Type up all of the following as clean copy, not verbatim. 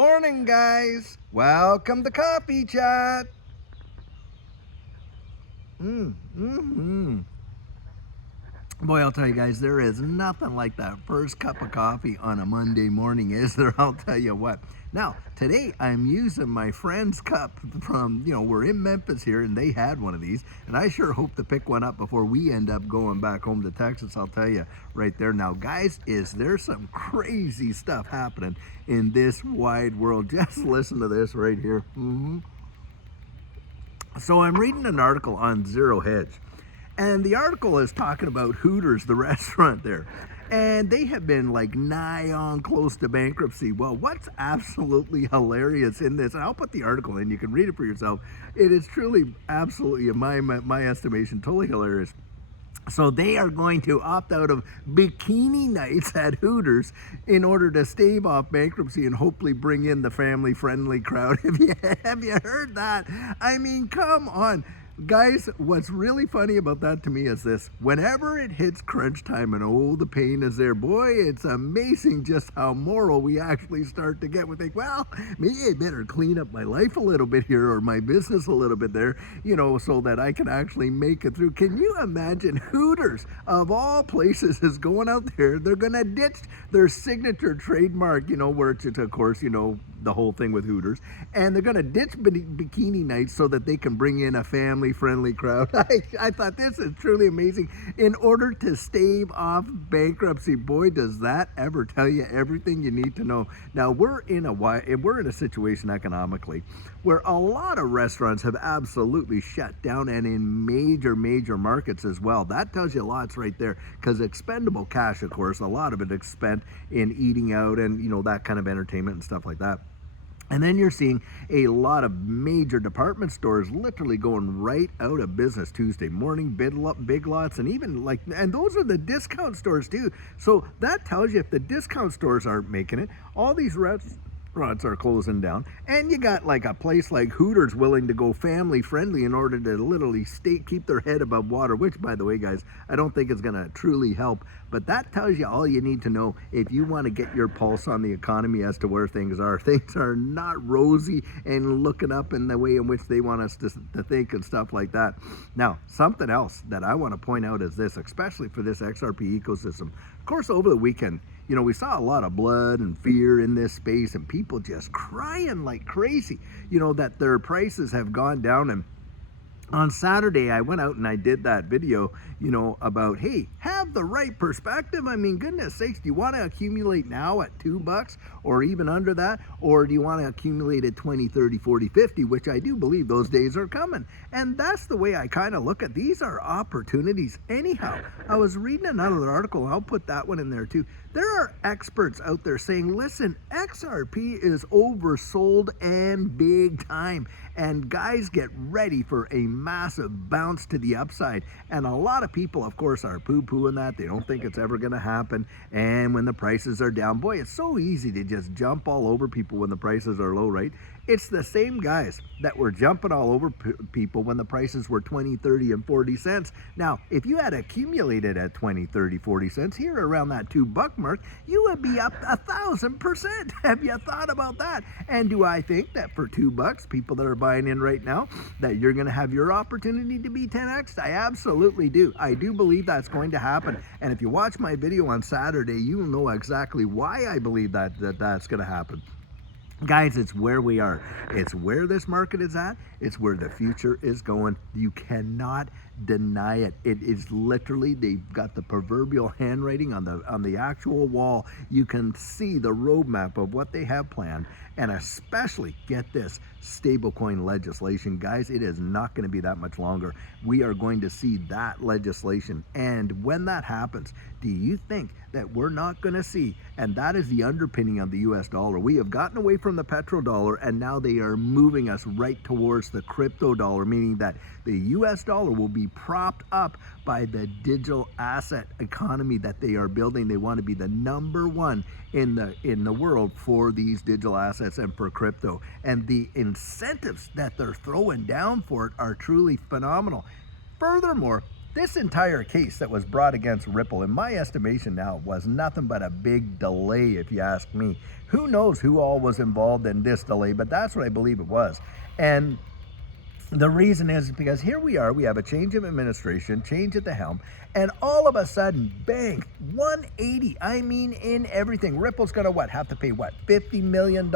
Morning, guys. Welcome to Coffee Chat. Mm-hmm. Boy, I'll tell you guys, there is nothing like that first cup of coffee on a Monday morning, is there? I'll tell you what. Now, today I'm using my friend's cup from, we're in Memphis here, and they had one of these, and I sure hope to pick one up before we end up going back home to Texas, I'll tell you right there. Now, guys, is there some crazy stuff happening in this wide world? Just listen to this right here. So I'm reading an article on Zero Hedge. And the article is talking about Hooters, the restaurant there. And they have been like nigh on close to bankruptcy. Well, what's absolutely hilarious in this, and I'll put the article in, you can read it for yourself. It is truly, absolutely, in my estimation, totally hilarious. So they are going to opt out of bikini nights at Hooters in order to stave off bankruptcy and hopefully bring in the family-friendly crowd. Have you heard that? I mean, come on. Guys, what's really funny about that to me is this. Whenever it hits crunch time and oh, the pain is there, boy, it's amazing just how moral we actually start to get. We think, well, maybe I better clean up my life a little bit here or my business a little bit there, so that I can actually make it through. Can you imagine Hooters, of all places, is going out there? They're going to ditch their signature trademark, where it's, of course, the whole thing with Hooters, and they're going to ditch bikini nights so that they can bring in a family-friendly crowd. I thought this is truly amazing. In order to stave off bankruptcy, boy, does that ever tell you everything you need to know. Now, we're in a situation economically where a lot of restaurants have absolutely shut down, and in major markets as well. That tells you lots right there, because expendable cash, of course, a lot of it is spent in eating out and that kind of entertainment and stuff like that. And then you're seeing a lot of major department stores literally going right out of business Tuesday morning, Big Lots, and even and those are the discount stores too. So that tells you if the discount stores aren't making it, all these restaurants are closing down, and you got like a place like Hooters willing to go family friendly in order to literally keep their head above water, which, by the way, guys, I don't think is going to truly help. But that tells you all you need to know if you want to get your pulse on the economy as to where things are. Things are not rosy and looking up in the way in which they want us to think and stuff like that. Now, something else that I want to point out is this, especially for this XRP ecosystem. Of course, over the weekend, we saw a lot of blood and fear in this space, and people just crying like crazy, that their prices have gone down. And on Saturday, I went out and I did that video, about, hey, have the right perspective. I mean, goodness sakes, do you want to accumulate now at $2 or even under that? Or do you want to accumulate at 20, 30, 40, 50, which I do believe those days are coming. And that's the way I kind of look at these are opportunities. Anyhow, I was reading another article, and I'll put that one in there too. There are experts out there saying, listen, XRP is oversold and big time. And guys, get ready for a massive bounce to the upside. And a lot of people, of course, are poo-pooing that. They don't think it's ever going to happen. And when the prices are down, boy, it's so easy to just jump all over people when the prices are low, right? It's the same guys that were jumping all over people when the prices were 20, 30, and 40 cents. Now, if you had accumulated at 20, 30, 40 cents, here around that $2 mark, you would be up 1,000%. Have you thought about that? And do I think that for $2, people that are buying in right now, that you're going to have your opportunity to be 10x? I absolutely do. I do believe that's going to happen. And if you watch my video on Saturday, you'll know exactly why I believe that's going to happen. Guys, it's where we are. It's where this market is at. It's where the future is going. You cannot deny it. It is literally, they've got the proverbial handwriting on the actual wall. You can see the roadmap of what they have planned, and especially, get this, stablecoin legislation. Guys, it is not going to be that much longer. We are going to see that legislation, and when that happens, do you think that we're not going to see, and that is the underpinning of the US dollar. We have gotten away from the petrodollar, and now they are moving us right towards the crypto dollar, meaning that the US dollar will be propped up by the digital asset economy that they are building. They want to be the number one in the world for these digital assets and for crypto. And the incentives that they're throwing down for it are truly phenomenal. Furthermore, this entire case that was brought against Ripple, in my estimation now, was nothing but a big delay, if you ask me. Who knows who all was involved in this delay, but that's what I believe it was. And the reason is because here we are, we have a change of administration, change at the helm, and all of a sudden, bang, 180. I mean, in everything. Ripple's gonna what? Have to pay what? $50 million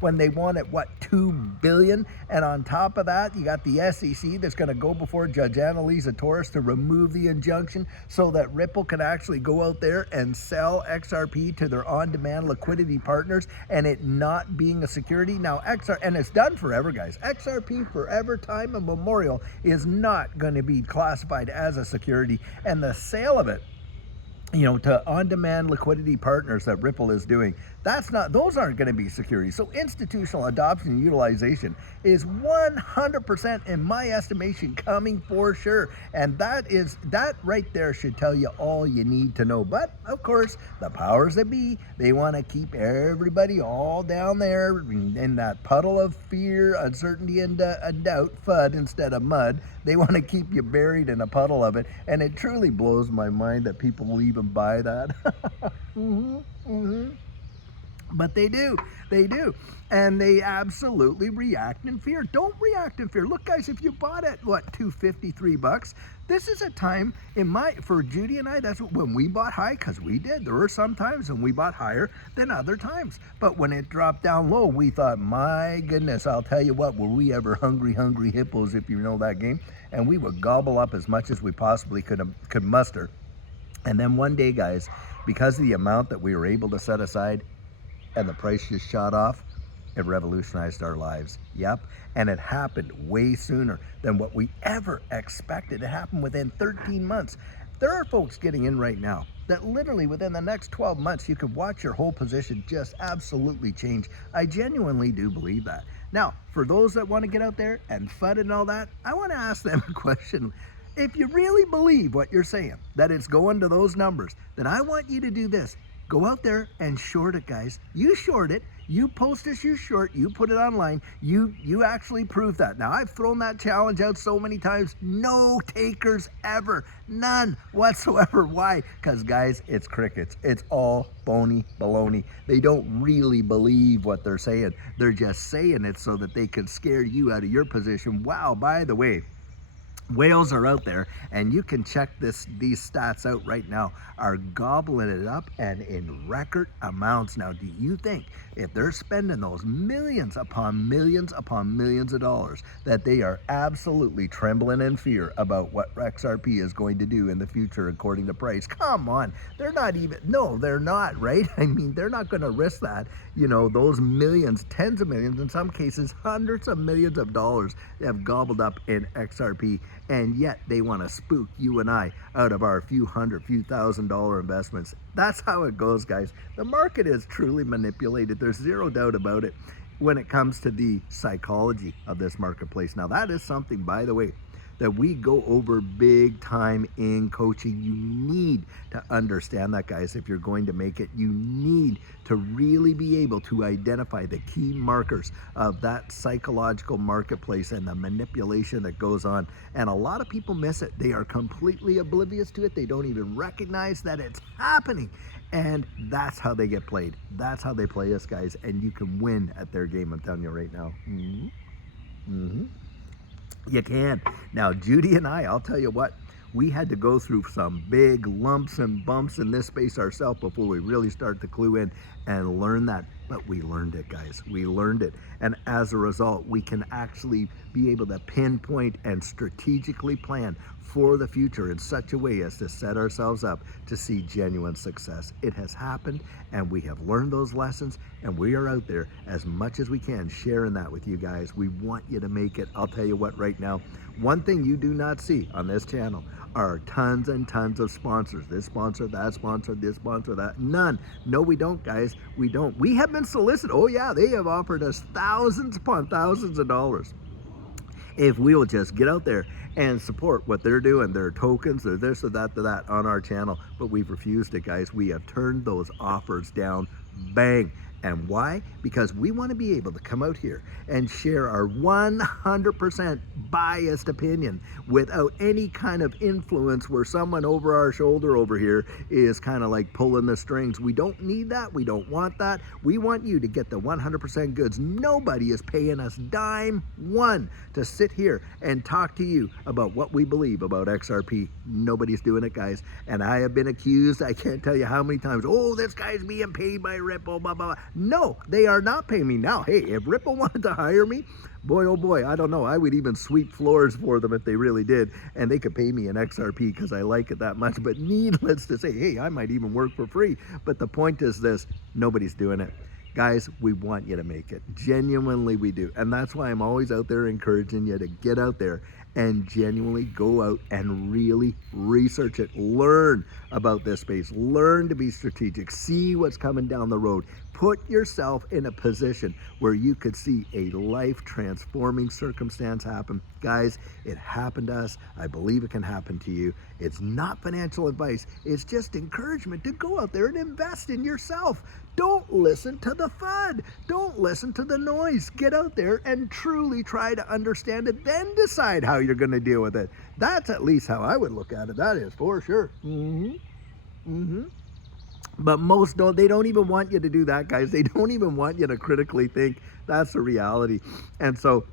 when they wanted what? $2 billion. And on top of that, you got the SEC that's gonna go before Judge Annalisa Torres to remove the injunction so that Ripple can actually go out there and sell XRP to their on-demand liquidity partners and it not being a security. Now, and it's done forever, guys. XRP forever, time immemorial, is not going to be classified as a security, and the sale of it, you know, to on-demand liquidity partners that Ripple is doing, those aren't going to be securities. So institutional adoption and utilization is 100%, in my estimation, coming for sure. And that right there should tell you all you need to know. But of course, the powers that be, they want to keep everybody all down there in that puddle of fear, uncertainty, and doubt, FUD instead of mud. They want to keep you buried in a puddle of it. And it truly blows my mind that people will even buy that. But they do, and they absolutely react in fear. Don't react in fear. Look, guys, if you bought at what, $253, this is a time for Judy and I. That's when we bought high, because we did. There were some times when we bought higher than other times, but when it dropped down low, we thought, my goodness, I'll tell you what, were we ever hungry hippos, if you know that game? And we would gobble up as much as we possibly could muster. And then one day, guys, because of the amount that we were able to set aside, and the price just shot off, it revolutionized our lives. Yep. And it happened way sooner than what we ever expected. It happened within 13 months. There are folks getting in right now that literally within the next 12 months, you could watch your whole position just absolutely change. I genuinely do believe that. Now, for those that want to get out there and FUD and all that, I want to ask them a question. If you really believe what you're saying, that it's going to those numbers, then I want you to do this. Go out there and short it, guys. You short it. You post us, you short, you put it online. You actually prove that. Now, I've thrown that challenge out so many times. No takers ever. None whatsoever. Why? Because, guys, it's crickets. It's all phony baloney. They don't really believe what they're saying. They're just saying it so that they can scare you out of your position. Wow, by the way, whales are out there, and you can check these stats out right now, are gobbling it up and in record amounts. Now, do you think if they're spending those millions upon millions of dollars that they are absolutely trembling in fear about what XRP is going to do in the future according to price? Come on, they're not even, no, they're not, right? I mean, they're not going to risk that, you know, those millions, tens of millions, in some cases hundreds of millions of dollars they have gobbled up in XRP, and yet they want to spook you and I out of our few $1,000 investments. That's how it goes, guys. The market is truly manipulated. There's zero doubt about it when it comes to the psychology of this marketplace. Now, that is something, by the way, that we go over big time in coaching. You need to understand that, guys. If you're going to make it, you need to really be able to identify the key markers of that psychological marketplace and the manipulation that goes on. And a lot of people miss it. They are completely oblivious to it. They don't even recognize that it's happening. And that's how they get played. That's how they play us, guys. And you can win at their game, I'm telling you right now. You can. Now, Judy and I'll tell you what, we had to go through some big lumps and bumps in this space ourselves before we really start to clue in and learn that. But we learned it, guys. We learned it. And as a result, we can actually be able to pinpoint and strategically plan for the future in such a way as to set ourselves up to see genuine success. It has happened, and we have learned those lessons, and we are out there as much as we can sharing that with you guys. We want you to make it. I'll tell you what right now, one thing you do not see on this channel are tons and tons of sponsors. This sponsor, that sponsor, this sponsor, that. None. No, we don't, guys. We don't. We have been solicited. Oh yeah, they have offered us thousands upon thousands of dollars if we will just get out there and support what they're doing, their tokens, their this or that on our channel. But we've refused it, guys. We have turned those offers down. Bang. And why? Because we want to be able to come out here and share our 100% biased opinion without any kind of influence where someone over our shoulder over here is kind of like pulling the strings. We don't need that. We don't want that. We want you to get the 100% goods. Nobody is paying us dime one to sit here and talk to you about what we believe about XRP. Nobody's doing it, guys. And I have been accused, I can't tell you how many times, oh, this guy's being paid by Ripple, blah, blah, blah. No, they are not paying me now. Hey, if Ripple wanted to hire me, boy, oh boy, I don't know. I would even sweep floors for them if they really did. And they could pay me in XRP because I like it that much. But needless to say, hey, I might even work for free. But the point is this, nobody's doing it. Guys, we want you to make it. Genuinely, we do. And that's why I'm always out there encouraging you to get out there and genuinely go out and really research it. Learn about this space. Learn to be strategic. See what's coming down the road. Put yourself in a position where you could see a life-transforming circumstance happen. Guys, it happened to us. I believe it can happen to you. It's not financial advice. It's just encouragement to go out there and invest in yourself. Don't listen to the FUD. Don't listen to the noise. Get out there and truly try to understand it, then decide how you're going to deal with it. That's at least how I would look at it. That is for sure. But most don't. They don't even want you to do that, guys. They don't even want you to critically think. That's the reality. And so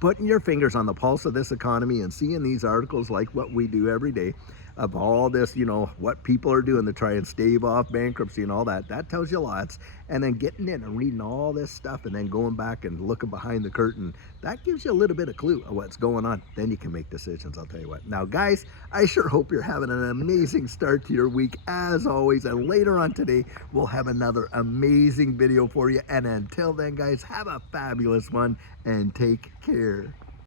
putting your fingers on the pulse of this economy and seeing these articles like what we do every day of all this, you know, what people are doing to try and stave off bankruptcy and all that, that tells you lots. And then getting in and reading all this stuff and then going back and looking behind the curtain, that gives you a little bit of clue of what's going on. Then you can make decisions, I'll tell you what. Now, guys, I sure hope you're having an amazing start to your week as always. And later on today, we'll have another amazing video for you. And until then, guys, have a fabulous one and take care.